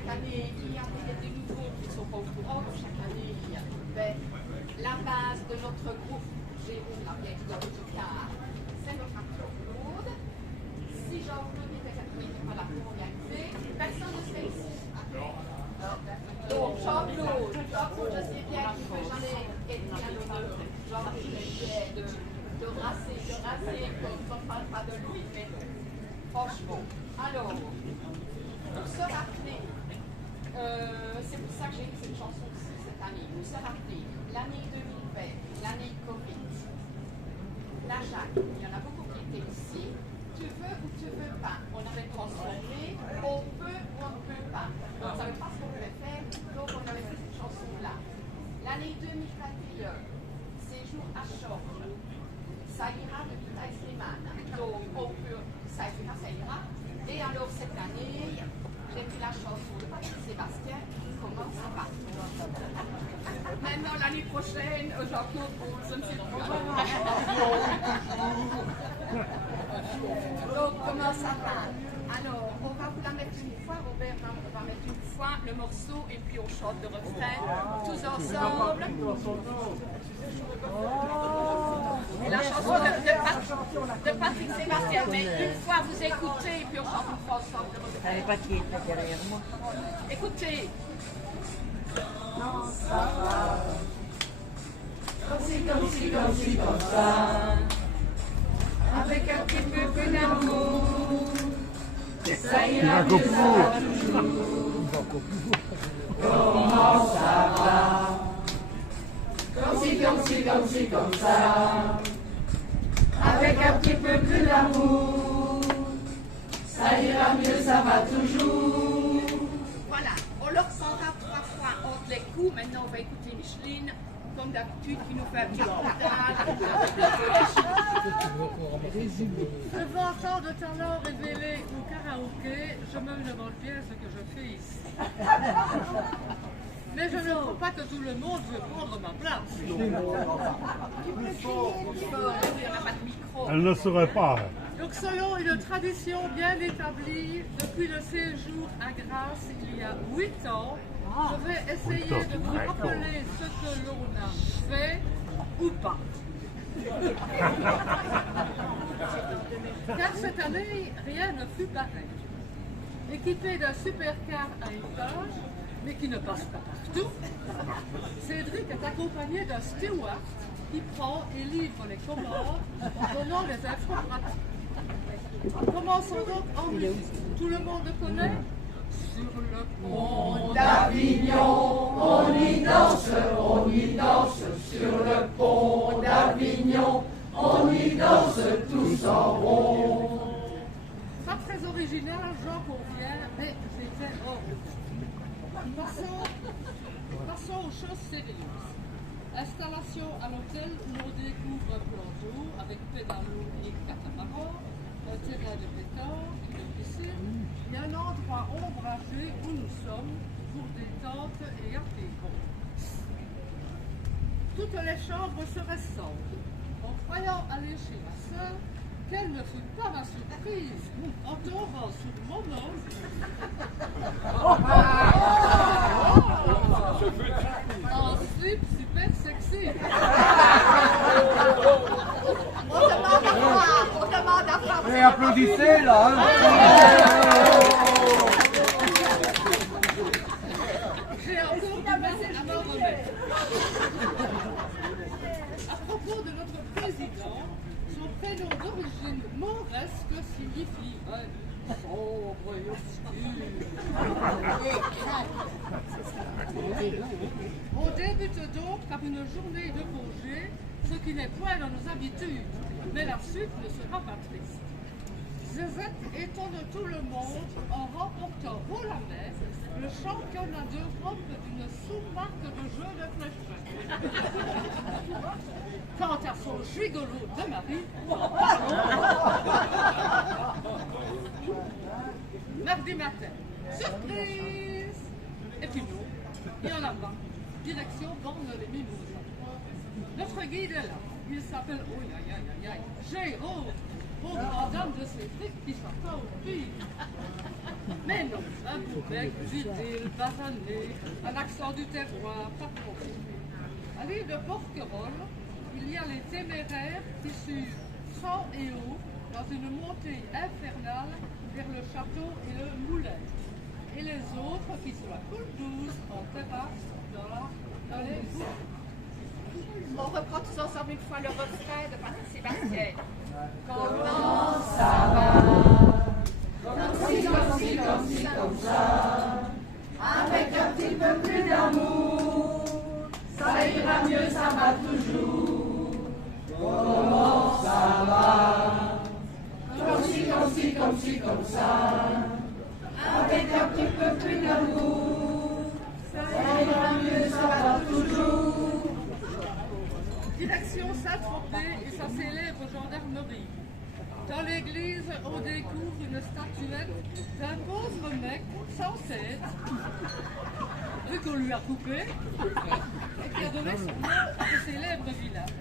chaque année, il y a peut-être des nouveaux qui ne sont pas au courant, donc chaque année, il y a la base de notre groupe, Jérôme Labiègue, c'est notre acteur Claude. Si Jean-Claude était catholique, voilà, pour organiser, personne ne serait ici. Donc, Jean-Claude, je sais bien qu'il ne peut jamais être bien l'honneur. Jean-Claude de racer, comme on ne parle pas de lui, mais franchement. Alors, pour se rappeler, c'est pour ça que j'ai écrit cette chanson aussi cette année, pour se rappeler, l'année 2020, l'année Covid, la Jacques, il y en a beaucoup qui étaient ici, tu veux ou tu veux pas, on avait transformé, on peut ou on ne peut pas. On ne savait pas ce qu'on voulait faire, donc on avait fait cette chanson-là. L'année 2021, séjour à Chorges, ça ira de Vita et Slimane. Donc on peut, ça ira. Et alors cette année, j'ai pris la chanson de Patrick Sébastien, comment ça va. Maintenant l'année prochaine, Jean-Claude Boulle, je ne sais pas. Donc comment ça va. Alors, on va vous la mettre une fois, Robert va mettre une fois le morceau et puis on chante le refrain tous ensemble. Et la chanson de Patrick Sébastien, mais une fois vous écoutez et puis on chante une fois ensemble le refrain. Elle n'est pas qui est derrière moi. Écoutez. Non, ça va. Comme ça. Avec un petit peu d'amour. Ça ira mieux, ça va toujours. Comment ça va? Comme ça. Avec un petit peu plus d'amour. Ça ira mieux, ça va toujours. Voilà, on le ressentira parfois entre les coups. Maintenant, on va écouter Micheline, comme d'habitude, qui nous fait un petit Devant tant de talents révélés au karaoké, je me demande bien ce que je fais ici. Mais je ne crois pas que tout le monde veut prendre ma place. Elle ne saurait pas. Donc selon une tradition bien établie, depuis le séjour à Grasse il y a 8 ans, je vais essayer de vous rappeler ce que l'on a fait ou pas. Car cette année, rien ne fut pareil. Équipé d'un supercar à étage, mais qui ne passe pas partout, Cédric est accompagné d'un steward qui prend et livre les commandes, donnant les infos pratiques. Commençons donc en musique. Tout le monde connaît? Sur le pont d'Avignon, on y danse sur le pont d'Avignon, on y danse tous en rond. Pas très original, j'en conviens, mais c'était horrible. Passons aux choses sérieuses. Installation à l'hôtel où l'on découvre un plan d'eau avec pédalo et catamaran, un terrain de pétanque, une piscine et un endroit ombragé où nous sommes pour détente et apéro. Toutes les chambres se ressemblent. En croyant aller chez ma sœur, quelle ne fut pas ma surprise en tombant sur mon oncle en slip super sexy. On demande à voir. Et applaudissez là hein. J'ai encore du mal à m'en remettre. À propos de notre président, son prénom d'origine mauresque signifie sombre et obscur. On débute donc par une journée de congé, ce qui n'est point dans nos habitudes, mais la suite ne sera pas triste. Zezette étonne tout le monde en remportant haut la main le championnat d'Europe d'une sous-marque de jeu de fléchettes. Quant à son gigolo de mari, mardi matin, surprise! Et puis nous, il n'y en a pas. Direction Borne-les-Mimosas. Notre guide est là. Il s'appelle, Jérôme, au grand dame de Cédric qui s'attend au pire. Mais non, un beau bec, viril, basané, un accent du terroir, pas trop. À l'île de Porquerolles, il y a les téméraires qui suivent sang et eau dans une montée infernale vers le château et le moulin. Et les autres qui se la coulent douce en terrasse dans les bouts. On reprend tous ensemble une fois le refrain de Patrick Sébastien. Comment ça va? Comme ci, comme ça. Avec un petit peu plus d'amour, ça ira mieux, ça va toujours. Comment ça va? Comme ci, comme ça. Avec un petit peu plus d'amour, ça ira mieux, ça va toujours. Direction Saint-Tropez et sa célèbre gendarmerie. Dans l'église, on découvre une statuette d'un pauvre mec sans tête, vu qu'on lui a coupé, et qui a donné son nom à ce célèbre village.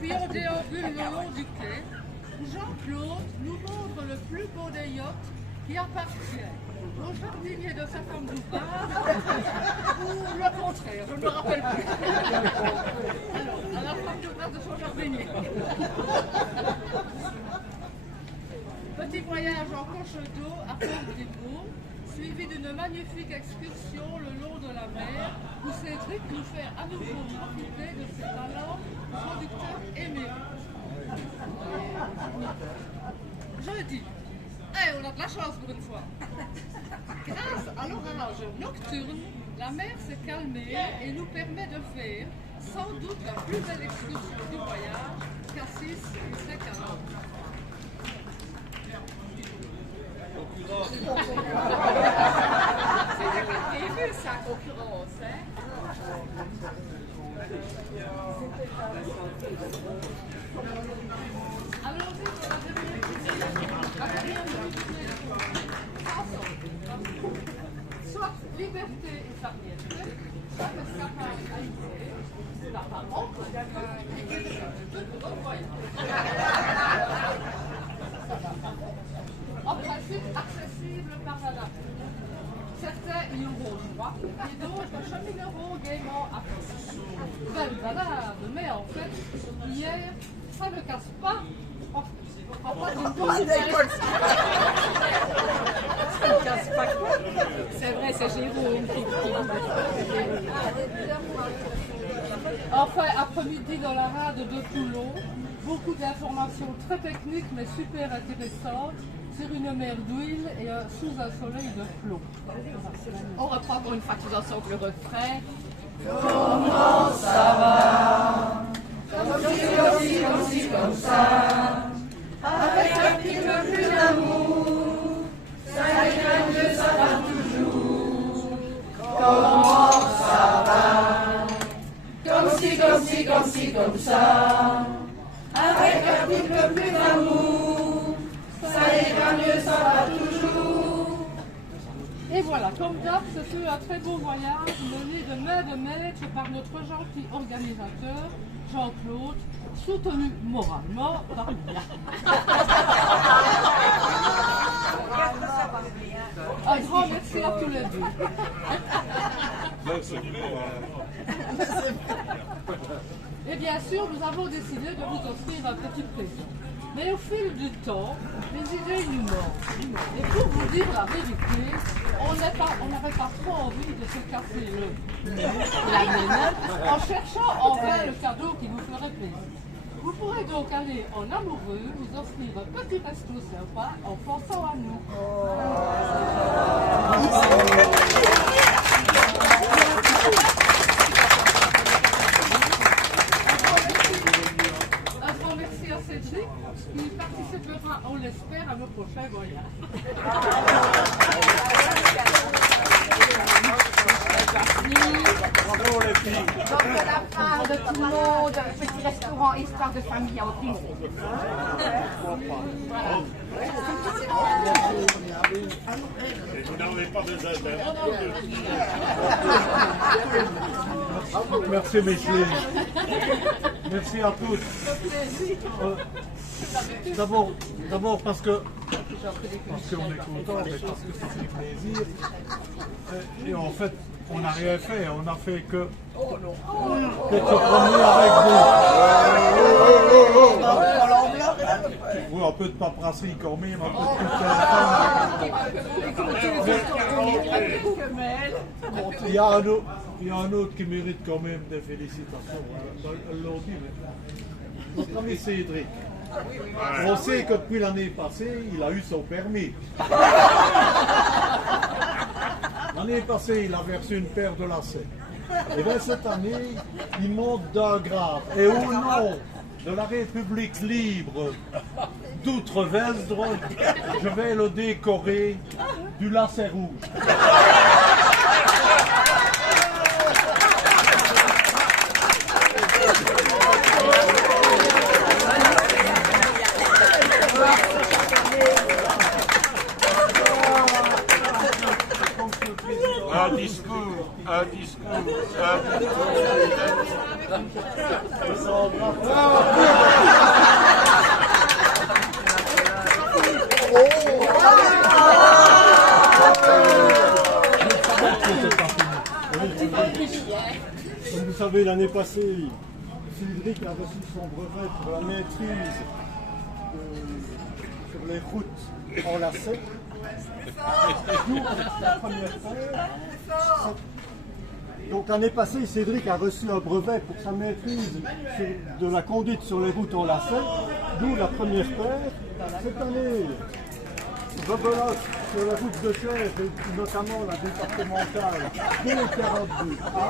Puis on déambule le long du quai, où Jean-Claude nous montre le plus beau des yachts qui appartient au jardinier de sa femme d'ouvrage, ou le contraire, je ne me rappelle plus. Alors, à la femme d'ouvrage de son jardinier. Petit voyage en coche d'eau à Port-des-Beaux, suivi d'une magnifique excursion le long de la mer, où Cédric nous fait à nouveau profiter de ses talents producteurs émérites. Jeudi. On a de la chance pour une fois. Grâce à l'orage nocturne, la mer s'est calmée et nous permet de faire sans doute la plus belle excursion du voyage, Cassis et ses canaux. C'est prévu sa concurrence, hein? Allons-y sur la quatrième soit liberté et farniente, soit escapade haïtienne, la parole, en principe accessible par la nature. Certains y auront droit et d'autres chemineront gaiement à pied. Belle balade, mais en fait, hier, ça ne casse pas. C'est vrai, c'est Jérôme qui Enfin, après-midi dans la rade de Toulon, beaucoup d'informations très techniques mais super intéressantes sur une mer d'huile et sous un soleil de plomb. On reprend encore une fois tous ensemble le refrain. Comment ça va? Comme ça. Avec un petit peu plus d'amour, ça ira mieux, ça va toujours. Comment ça va? Comme ça. Avec un petit peu plus d'amour, ça ira mieux, ça va toujours. Et voilà, comme d'hab, ce fut un très beau voyage mené de main de maître par notre gentil organisateur, Jean-Claude, soutenu moralement par moi. Un grand merci à tous les deux. Et bien sûr, nous avons décidé de vous offrir un petit présent. Mais au fil du temps, les idées nous manquent. Et pour vous dire la vérité, on n'avait pas trop envie de se casser la nénette en cherchant en vain le cadeau qui vous ferait plaisir. Vous pourrez donc aller en amoureux, vous offrir un petit resto sympa en pensant à nous. Un grand merci à Cédric qui participera, on l'espère, à nos prochains voyages. Bravo les filles. Donc de la part de tout le monde, petit restaurant Histoire de famille à Optimon. Et vous n'avez pas besoin d'aide. Merci messieurs. Merci à tous. D'abord parce que parce qu'on est content, mais parce que ça fait plaisir. Et en fait, on n'a rien fait, on a fait que se promener avec vous. Oui, un peu de paperasserie quand même, un peu de tout. Il y a un autre qui mérite quand même des félicitations. Elle l'a dit, mais notre ami Cédric. On sait que depuis l'année passée, il a eu son permis. L'année passée, il avait reçu une paire de lacets. Et bien cette année, il monte d'un grade. Et au nom de la République libre d'Outre-Vesdre, je vais le décorer du lacet rouge. Un discours. Comme vous savez, l'année passée, Cédric a reçu son brevet pour la maîtrise sur les routes en lacet. Donc l'année passée, Cédric a reçu un brevet pour sa maîtrise de la conduite sur les routes en lacet, d'où la première paire. Cette année, rebelote sur la route de Cher, et notamment la départementale D42A,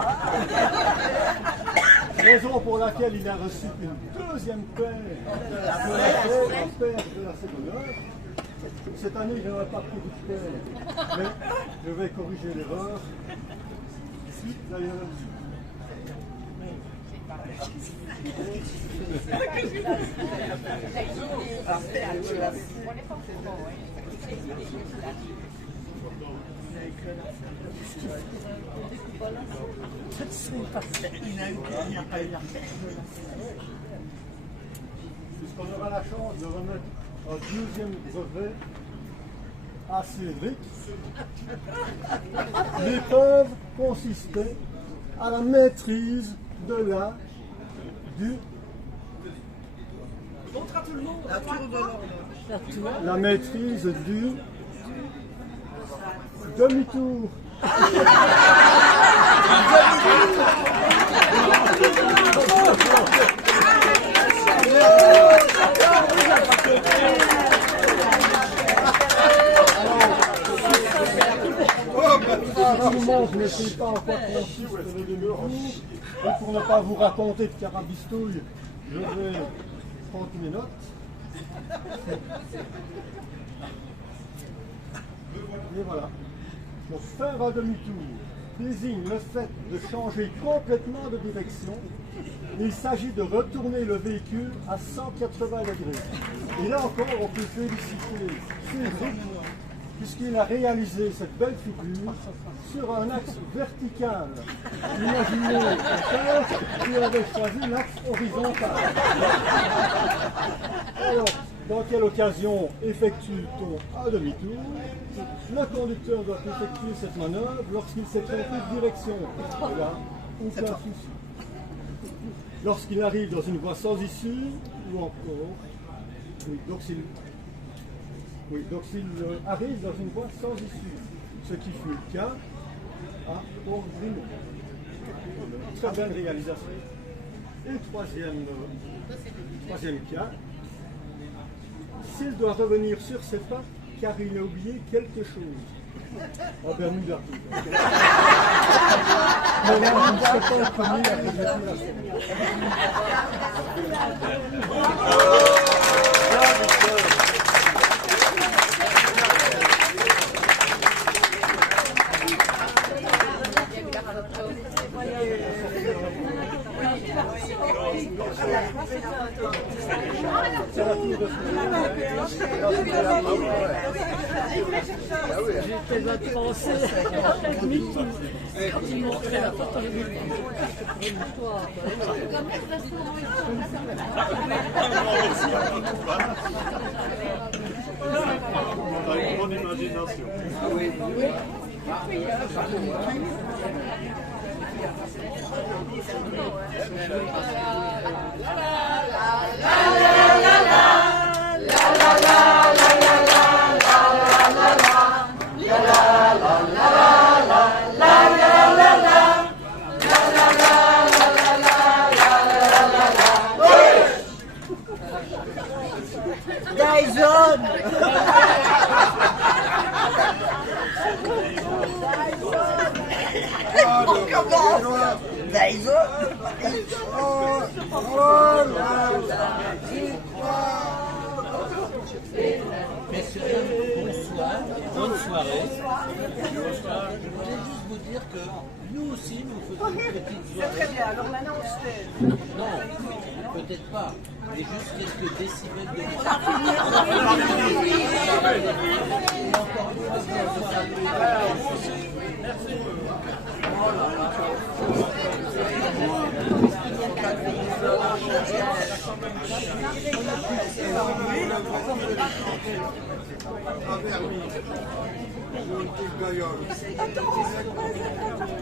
raison pour laquelle il a reçu une deuxième paire de lacet d'honneur. Cette année, je n'aurai pas pris de paire, mais je vais corriger l'erreur. Ici, d'ailleurs. Puisqu'on aura la chance de remettre un deuxième brevet à Cédric. L'épreuve consistait à la maîtrise de la maîtrise du demi-tour. Je ne sais pas en quoi consiste le demi-tour, et pour ne pas vous raconter de carabistouille, je vais prendre mes notes. Et voilà. Donc faire un demi-tour désigne le fait de changer complètement de direction. Il s'agit de retourner le véhicule à 180 degrés. Et là encore, on peut féliciter Cédric, puisqu'il a réalisé cette belle figure sur un axe vertical. Imaginez qu'il avait choisi l'axe horizontal. Alors, dans quelle occasion effectue-t-on un demi-tour? Le conducteur doit effectuer cette manœuvre lorsqu'il s'est trompé de direction. Et là, aucun souci. Lorsqu'il arrive dans une voie sans issue, ou encore, donc s'il arrive dans une voie sans issue, ce qui fut le cas à Port-Bruno. Très belle réalisation. Et troisième cas, s'il doit revenir sur ses pas car il a oublié quelque chose. Oh ben nous d'article. Mais là, je ne serai pas le premier à J'étais là de penser quand il montrait la photo de l'histoire. imagination. Dyson. On commence. Dyson. Messieurs, bonsoir, bonne soirée. Je voulais juste vous dire que nous aussi, nous faisons une petite soirée. Très bien, alors maintenant on se tait. Non, peut-être pas, mais juste quelques décibels de musique. Merci.